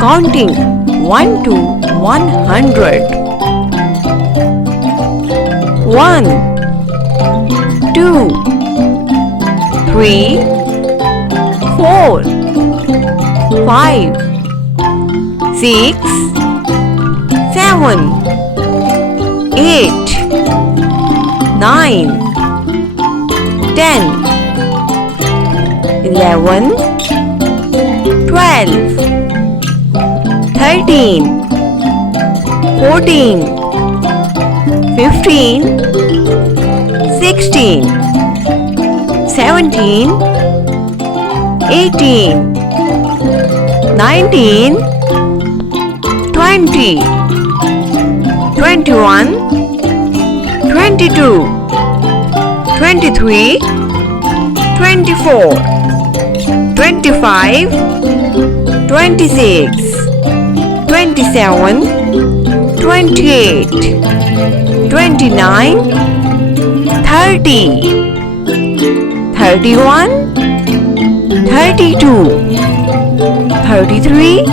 Counting 1 to 100. 1, 2, 3, 4, 5, 6, 7, 8, 9, 10, 11, 12, 13, 14, 15, 16, 17, 18, 19, 20, 21, 22, 23, 24, 25, 26, 27, 28, 29, 30, 31, 32, 33,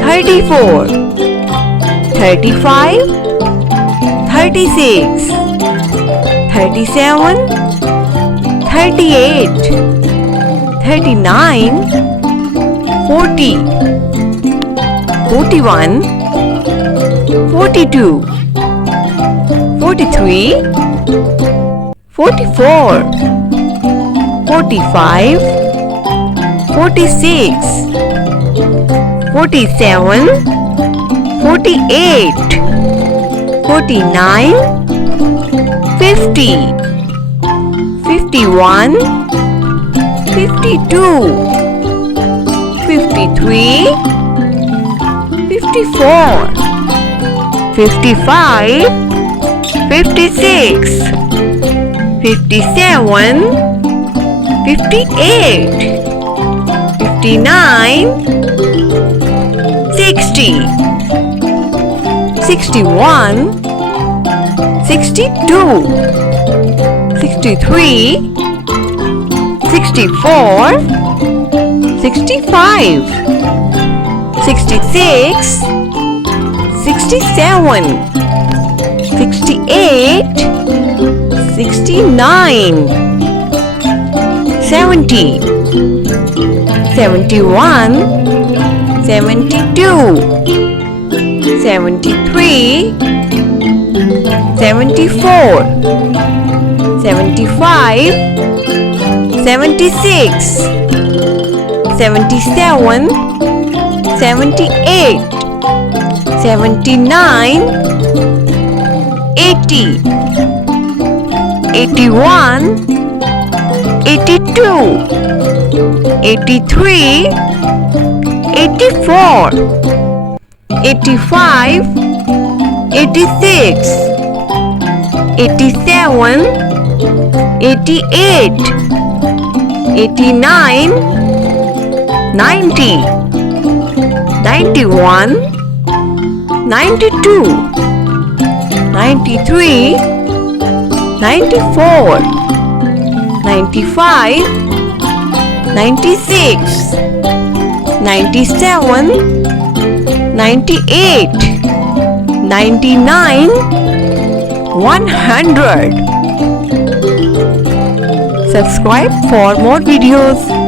34, 35, 36, 37, 38, 39, 40, 41, 42, 43, 44, 45, 46, 47, 48, 49, 50, 51, 52, 53, 54, 55, 56, 57, 58, 59, 60, 61, 62, 63, 64, 65, 66, 67, 68, 69, 70, 71, 72, 73, 74, 75, 76, 77, 78, 79, 80, 81, 82, 83, 84, 85, 86, 87, 88, 89, 90, 91, 92, 93, 94, 95, 96, 97, 98, 99, 100. Subscribe for more videos.